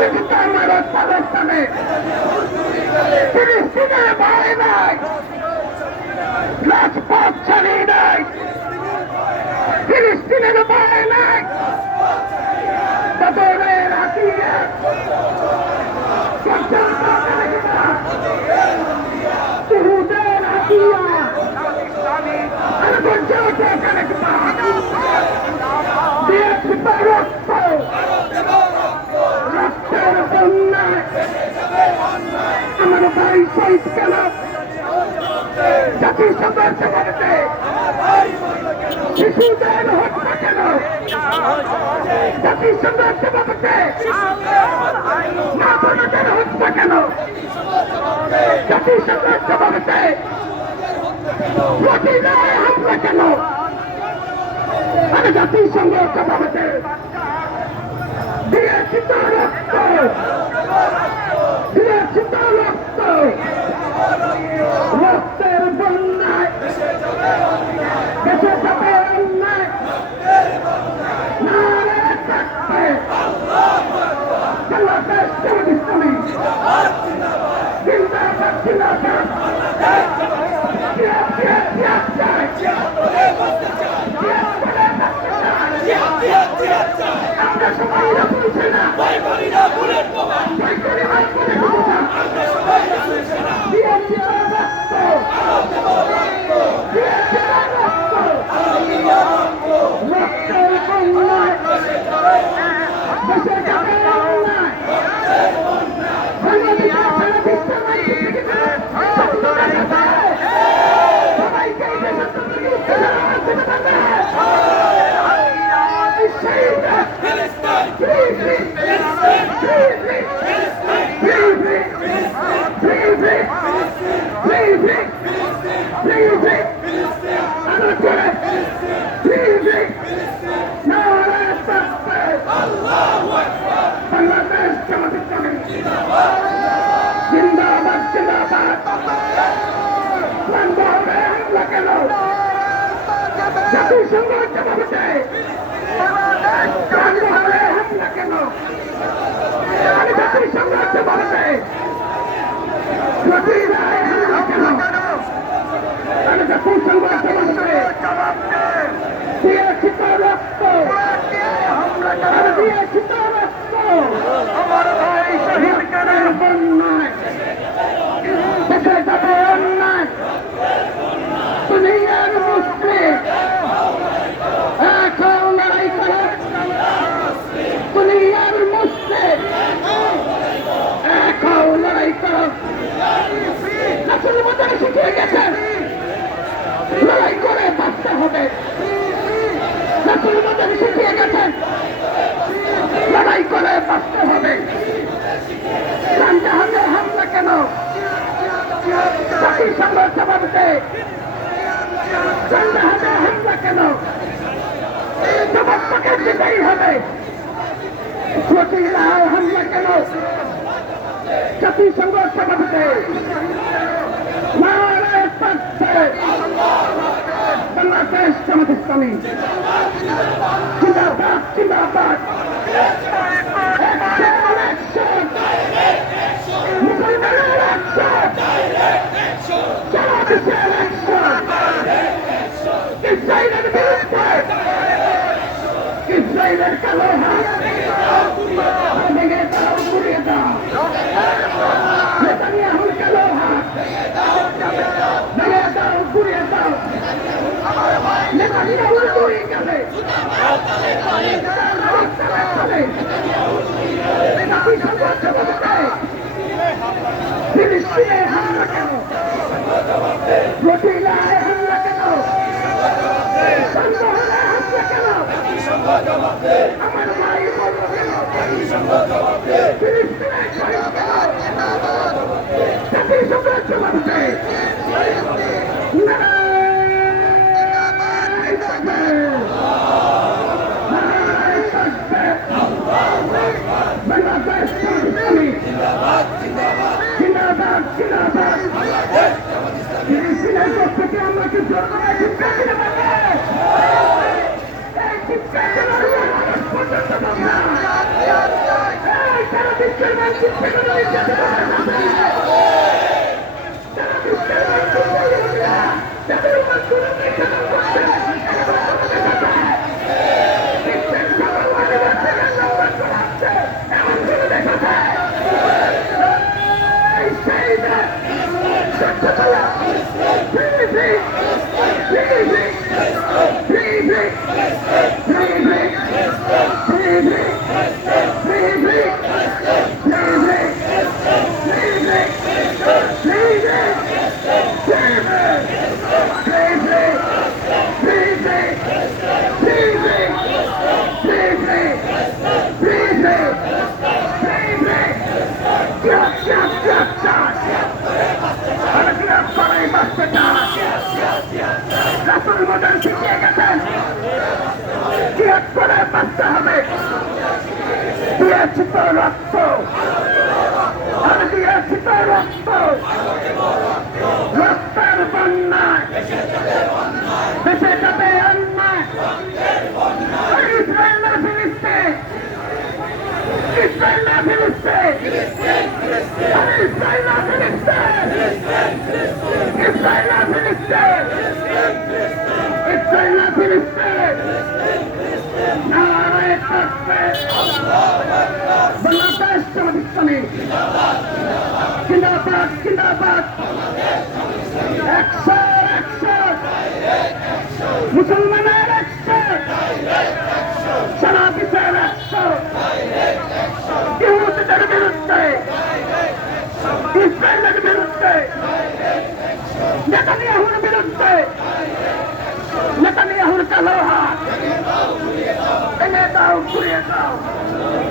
পাকিস্তানে ফিলিস্তিনের ভয় নাই, রাজপথ ছাড়িয়ে নাই, ফিলিস্তিনের ভয় নাই, বদরের হাতিয়া সুহুদের হাতিয়া আর বলছে কানেকটা দিয়েছি রক্ত, রক্তের বন্যায় আমার ভাই শহীদ কেন জাতিসংঘের জবাবে শিশুদের হত্যা কেন জাতিসংঘের জবাবে মা বোনদের হত্যা কেন জাতিসংঘের জবাবে প্রতিদায় হামলা কেন আর জাতিসংঘের জবাবে দিয়েছি তো রক্ত, দিয়েছি তো রক্ত, রক্তের বন্যায় দেশে যাবে অন্যায়, নারে থাকবে বাংলাদেশ জামাত ইসলামী জিন্দাবাদ, জিন্দাবাদ, আমরা সবাই রাসূল সেনা, ভয় করি না বুলেট বোমা, ভয় করি না বুলেট বোমা, আমরা সবাই রাসূল সেনা, দিয়েছি রক্ত, দিয়েছি রক্ত, রক্তের বন্যায় দেশে যাবে অন্যায়, সবাইকে বাংলাদেশ জামাত ইসলামী জিন্দাবাদ, জিন্দাবাদ, মানব হবে হামলা কেন জাতিসংঘ জবাব দেয়, মানব হবে হামলা কেন জাতিসংঘ জবাব দেয়, প্রতিদায় হামলা কেন জাতিসংঘ জবাব দেয়, দিয়েছি তো রক্ত, দিয়েছি তো রক্ত, আমার ভাই শহীদ কেন বন্যায় দেশে যাবে অন্যায়, দুনিয়ার মুসলিম এখন লড়াই করে, দুনিয়ার মুসলিম এখন লড়াই করো, আসলে মধ্যে শিখিয়ে গেছেন লড়াই করে বাঁচতে হবে, আসলে মধ্যে শিখিয়ে গেছেন লড়াই করে বাঁচতে হবে, জাহাজে হামলা কেন জাতিসংঘ জবাব দেয়, জাহাজে হামলা কেন জবাব তাকে দিতেই হবে, প্রতিদায় হামলা কেন জাতিসংঘ জবাব দেয়, নারে থাকবে বাংলাদেশ জামাত ইসলামী জিন্দাবাদ, জিন্দাবাদ, মুসলমানের জামাতের ইসরায়েলের বিরুদ্ধে ইসরায়েলের কালো হাত ভেঙে দাও, ঘুরিয়ে দাও, নেতানিয়াহুর কালো হাত ভেঙে দাও, ঘুরিয়ে দাও, নেতানিয়াহুর দুই গেলে জাতিসংঘ জবাব দেয়, ফিলিস্তিনে হামলা কেন প্রতিদায় হামলা কেন সন্দেহরে হামলা কেন আমার ভাই বলল কেন ফিলিস্তিনে শহীদ কেন জাতিসংঘ জবাব দেয়, বাংলাদেশ জিন্দাবাদ, জিন্দাবাদ, ফিলিস্তিনের পক্ষ থেকে আমরা কি শিক্ষা দিতে পারবে, এই শিক্ষা বিশ্বের মানচিত্রে কোনো নির্যাতন হবে না। যারা বিশ্বের মানচিত্রে ইহুদিরা যাদের উপর কোনো নির্যাতন করছে, বিশ্বের সকল অধিবাসীদের লঙ্ঘন করা হচ্ছে, এমন কোনো দেশ আছে? সেই দেশ স্বচ্ছতা, রাসূল মডেল শিখিয়ে গেছেন, জিহাদ করে বাঁচতে হবে। দিয়েছি তো রক্ত, আর দিয়েছি তো রক্ত, রক্তের বন্যায় দেশে যাবে অন্যায়। ইসরায়েল না ফিলিস্তিন, ইসরায়েল না ফিলিস্তিন, ইসরায়েল না ফিলিস্তিন, ইসরায়েল না ফিলিস্তিন, ইসরায়েল না ফিলিস্তিন। নারায়ে তাকবীর, বাংলাদেশ জামাত ইসলামী জিন্দাবাদ, জিন্দাবাদ। অ্যাকশন, মুসলমানের অ্যাকশন, সারা বিশ্বের অ্যাকশন, ইহুদিদের বিরুদ্ধে, ইসরায়েলের বিরুদ্ধে, নেতানিয়াহুর বিরুদ্ধে, নেতানিয়াহুর কালো হাত ভেঙে দাও, ঘুরিয়ে দাও।